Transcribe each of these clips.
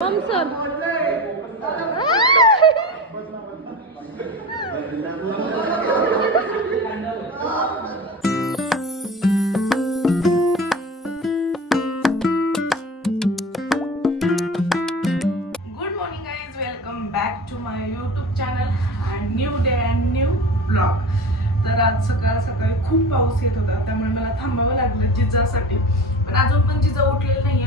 Sir good morning guys, welcome back to my YouTube channel and new day and new blog. तर आज सकाळी खूप पाऊस येत होता, त्यामुळे मला थांबावं लागलं जिजासाठी. पण अजून पण जिजा उठलेलं नाहीये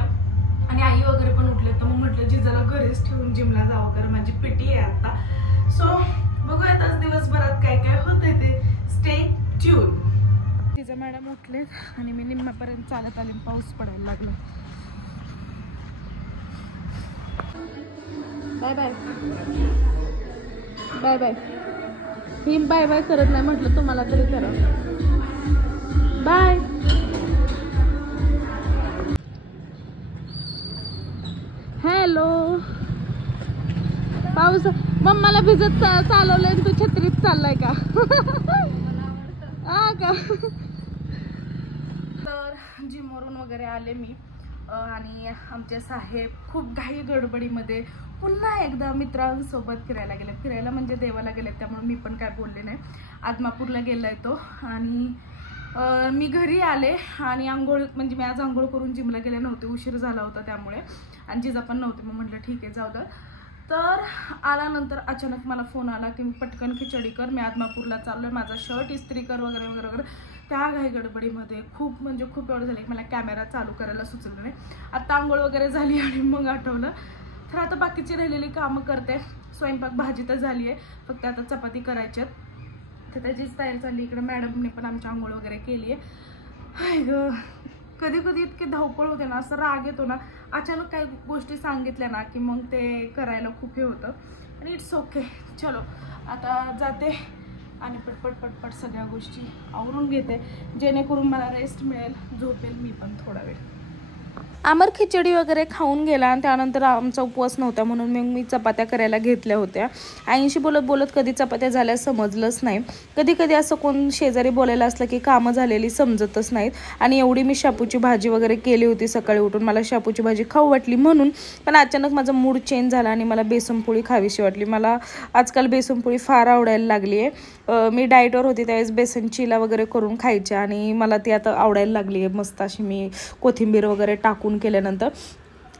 आणि आई वगैरे पण उठले, तर मग म्हटलं जिजाला घरीच ठेवून जिमला जावं, कारण माझी पिटी आहे आता. सो बघूयात आज दिवसभरात काय काय होतंय ते. Stay tune. जिजा मॅडम उठलेत आणि मी निम्म्यापर्यंत चालत आले, पाऊस पडायला लागला. Bye bye bye bye. ही बाय बाय करत नाही, म्हटलं तुम्हाला तरी करा. बाय. हॅलो. पाऊस मम्माला भिजत चालवलंय, तू छत्रीत चाललाय का? हा का? तर जिमवरून वगैरे आले मी आणि आमचे साहेब खूप घाई गडबडीमध्ये पुन्हा एकदा मित्रांसोबत फिरायला गेले. फिरायला म्हणजे देवाला गेले, त्यामुळे मी पण काय बोलले नाही. आदमापूरला गेलाय तो आणि मी घरी आले आणि आंघोळ, म्हणजे मी आज आंघोळ करून जिमला गेले नव्हते, उशीर झाला होता त्यामुळे, आणि जिजा पण नव्हते. मग म्हटलं ठीक आहे, जाऊ दे. तर आल्यानंतर अचानक मला फोन आला की पटकन खिचडी कर, मी आदमापूरला चाललोय, माझा शर्ट इस्त्री कर वगैरे वगैरे वगैरे. त्या घाई गडबडीमध्ये खूप एवढं झालं की मला कॅमेरा चालू करायला सुचलं नाही. आता आंघोळ वगैरे झाली आणि मग आठवलं. तर आता बाकीची राहिलेली कामं करते. स्वयंपाक भाजी तर झाली आहे, फक्त आता चपाती करायच्यात, तर त्याचीच तयारी चालली. इकडे मॅडमने पण आमची आंघोळ वगैरे केली आहे. हाय ग, कधी कधी इतकी धावपळ होते ना, असं राग येतो ना, अचानक काही गोष्टी सांगितल्या ना की मग ते करायला खूप हे होतं. आणि इट्स ओके. चलो आता जाते आणि पटपट सगळ्या गोष्टी आवरून घेते, जेणेकरून मला रेस्ट मिळेल, झोपेल मी पण थोडा वेळ. आमर खिचडी वगैरे खाऊन गेला आणि त्यानंतर आमचा उपवास नव्हता, म्हणून मग मी चपात्या करायला घेतल्या होत्या. आईंशी बोलत कधी चपात्या झाल्या समजलंच नाही. कधी कधी असं कोण शेजारी बोलायला असलं की कामं झालेली समजतच नाहीत. आणि एवढी मी शापूची भाजी वगैरे केली होती सकाळी उठून, मला शापूची भाजी खाऊ वाटली म्हणून. पण अचानक माझा मूड चेंज झाला आणि मला बेसनपोळी खावीशी वाटली. मला आजकाल बेसनपोळी फार आवडायला लागली आहे. मी डाएटवर होती त्यावेळेस बेसन चिला वगैरे करून खायचे आणि मला ती आता आवडायला लागली आहे. मस्त अशी मी कोथिंबीर वगैरे टाकून केल्यानंतर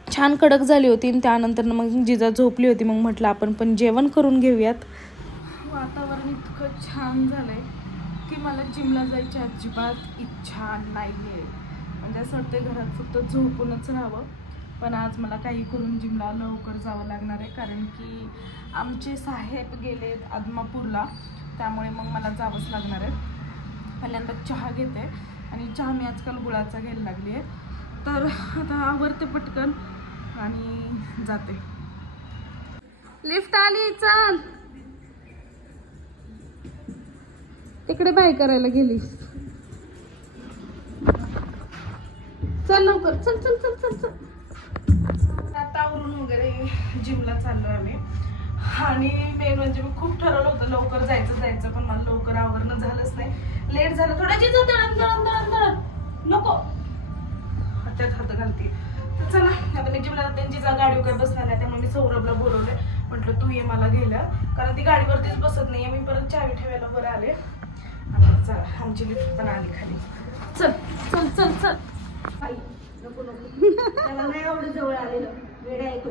छान कडक झाली होती. त्यानंतर मग जिजा झोपली होती, मग म्हटलं आपण पण जेवण करून घेऊयात. वातावरण इतकं छान झालंय की मला जिमला जायची अजिबात इच्छा नाही आहे. म्हणजे असं वाटतं घरात फक्त झोपूनच राहावं. पण आज मला काही करून जिमला लवकर जावं लागणार आहे, कारण की आमचे साहेब गेलेत आदमापूरला, त्यामुळे मग मला जावंच लागणार आहे. पहिल्यांदा चहा घेते आणि चहा मी आजकाल गुळाचा घ्यायला लागली आहे. तर आता आवरते पटकन आणि जाते. लिफ्ट आली, चल. तिकडे बाय करायला गेलीस. चल लवकर, चल चल चल चल चल. आता आवरून वगैरे जिमला चाललोय आम्ही. आणि मेन म्हणजे मी खूप ठरवलं होतं लवकर जायचं, पण मला लवकर आवरणं झालंच नाही. लेट झालं थोडा. जिजा दळण नको, हातात हात घालते. तर चला आता मी जिमला जाते. जिजा गाडीवर बसणार आहे, त्यामुळे मी सौरभला बोलवले, म्हटलं तू ये मला घ्यायला, कारण ती गाडीवरतीच बसत नाहीये. मी परत चावी ठेवायला बरं आले. आता चला, आमची लिफ्ट पण आली खाली. चल चल चल चल. नको त्याला नाही आवडत जवळ आलेलं, वेडा आहे तो.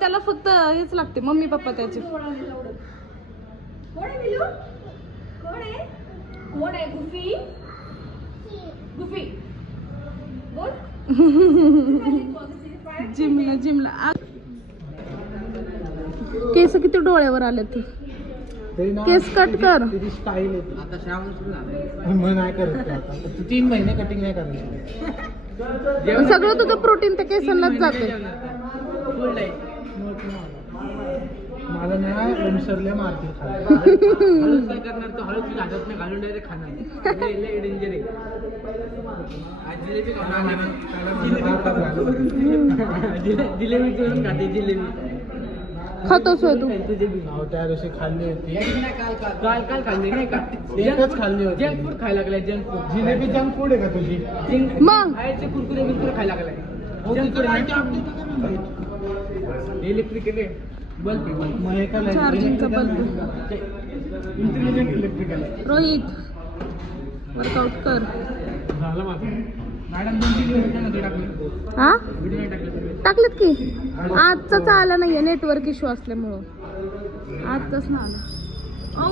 त्याला फक्त हेच लागते, मम्मी पप्पा त्याचे. कोण आहे गुफी? बोल. जिमला केस किती डोळ्यावर आले तू. केस कट कर. आता श्रावण सुरू झालं, मग नाही करत आता. 3 महिने कटिंग नाही करायचं. सगळं तुझं प्रोटीन त्या केसांनाच जाते. मला नाही विसरले मारते. हळूच काय करणार, तो हळूच घालत नाही, घालून डायरेक्ट खाणार. डेंजर आहे. जिलेबी करून खाते. जिलेबी खातोस तू? त्या दिवशी खाल्ली होती. काल खाल्ली नाही का? एकच खाल्ली होती. जंक फूड खायला लागलाय. Junk food. Jalebi junk food आहे का तुझी? मग बाहेरचे कुरकुरे बिरकुरे खायला लागलाय. जंक फूड इलेक्ट्रिकल बल्ब चार्जिंगचा bulb. Intelligent electrical. Rohit workout कर. झालं माझं. मॅडम 2-3 दिवस त्यामध्ये टाकले. हा व्हिडिओ नाही टाकले सगळे. टाकलेत की. आजचाच आला नाहीये नेटवर्क इश्यू असल्यामुळं. आजचाच ना आला.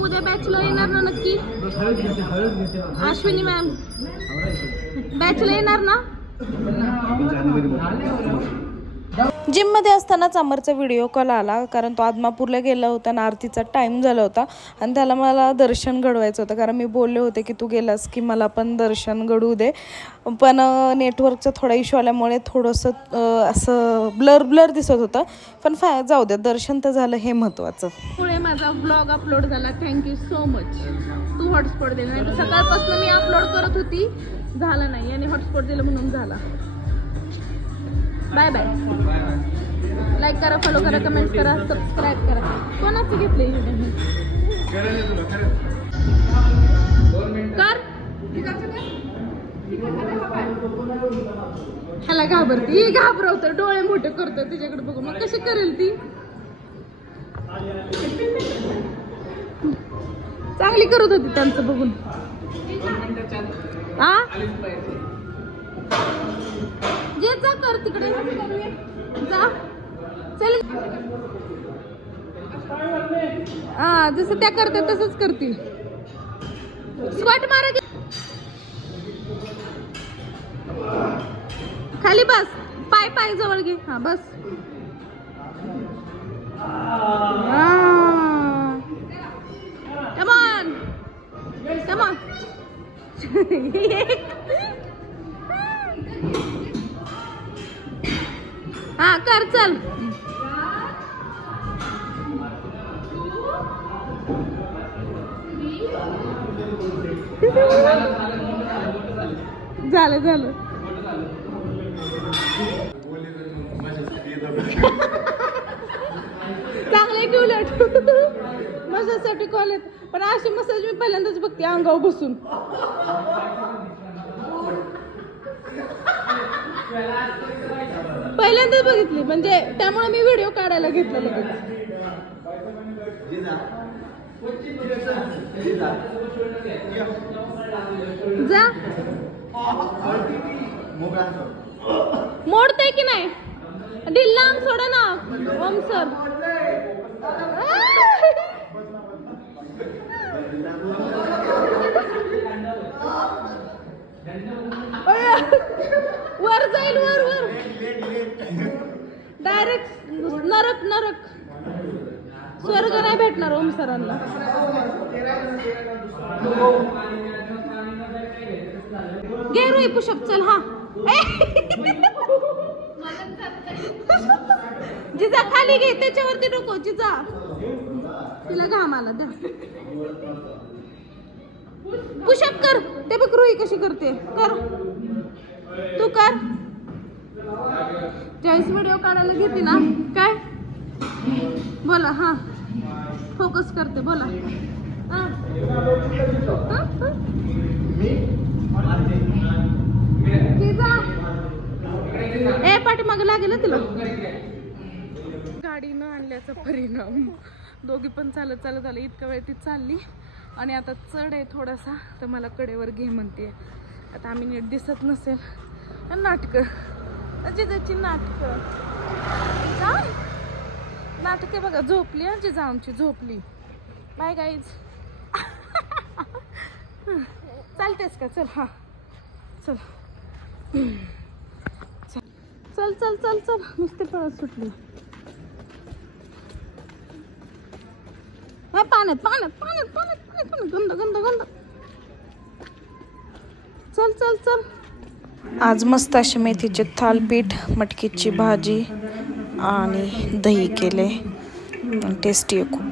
उद्या बॅचला येणार ना नक्की. हळद घेते. अश्विनी मॅम बॅचला येणार ना. जिममध्ये असतानाच अमरचा व्हिडिओ कॉल आला, कारण तो आदमापूरला गेला होता आणि आरतीचा टाईम झाला होता आणि त्याला मला दर्शन घडवायचं होतं. कारण मी बोलले होते की तू गेलास की मला पण दर्शन घडवू दे, पण नेटवर्कचा थोडा इश्यू आल्यामुळे थोडंसं असं ब्लर दिसत होतं. पण जाऊ द्या, दर्शन तर झालं हे महत्त्वाचं. पुढे माझा ब्लॉग अपलोड झाला. Thank you so much. तू हॉटस्पॉट दिलं, नाही तर सकाळपासून मी अपलोड करत होती, झालं नाही आणि हॉटस्पॉट दिलं म्हणून झाला. Bye bye. लाईक करा, फॉलो करा, कमेंट करा, सबस्क्राईब करा. कोणाचं घेतलंय कर. ह्याला घाबरते, ही घाबरवतं, डोळे मोठे करतो तिच्याकडे बघून. मग कशी करेल ती. चांगली करत होती त्यांचं बघून. हा जे जा कर तिकडे जा. चल. हा जसं त्या करते तसंच करतील. स्क्वॉट मारा की. खाली बस, पाय जवळ घे. हा बस. Come on come on. हा कर चल. झालं. चांगले की उलट मसाजसाठी कॉल येत. पण अशी मसाज मी पहिल्यांदाच बघते अंगावर बसून. पहिल्यांदाच बघितली, म्हणजे त्यामुळे मी व्हिडिओ काढायला घेतला लगेच. जा. मोडते की नाही. ढिल्ला अंग सोडा ना ओम सर. वर जाईल, वर डायरेक्ट नरक. स्वर्ग नाही भेटणार ओम सरांना. घे रोई पुशअप. चल. हा जिजा खाली घे, त्याच्यावरती नको. जिजा तिला घाम आला. द्या पुशअप कर. ते बघ रोई कशी करते. कर तू कर. ज्यावेळेस व्हिडिओ काढायला घेते ना, काय बोला. हा फोकस करते. बोला. ए पाठीमाग लागेल तिला. गाडी न आणल्याचा परिणाम. दोघी पण चालत आली. इतका वेळ ती चालली आणि आता चढ आहे थोडासा, तर मला कडेवर घे म्हणते. आता आम्ही नीट दिसत नसेल. नाटकं जिजाची नाटकं. नाटके बघा. झोपली जिजा आमची, झोपली. Bye guys. चालतेस का. चल. हा चल चल. नुसते पळत सुटली. पाण्यात गंद. चल. आज मस्त अशी मेथीचे थालपीठ, मटकीची भाजी आणि दही केले. टेस्टी आहे खूप.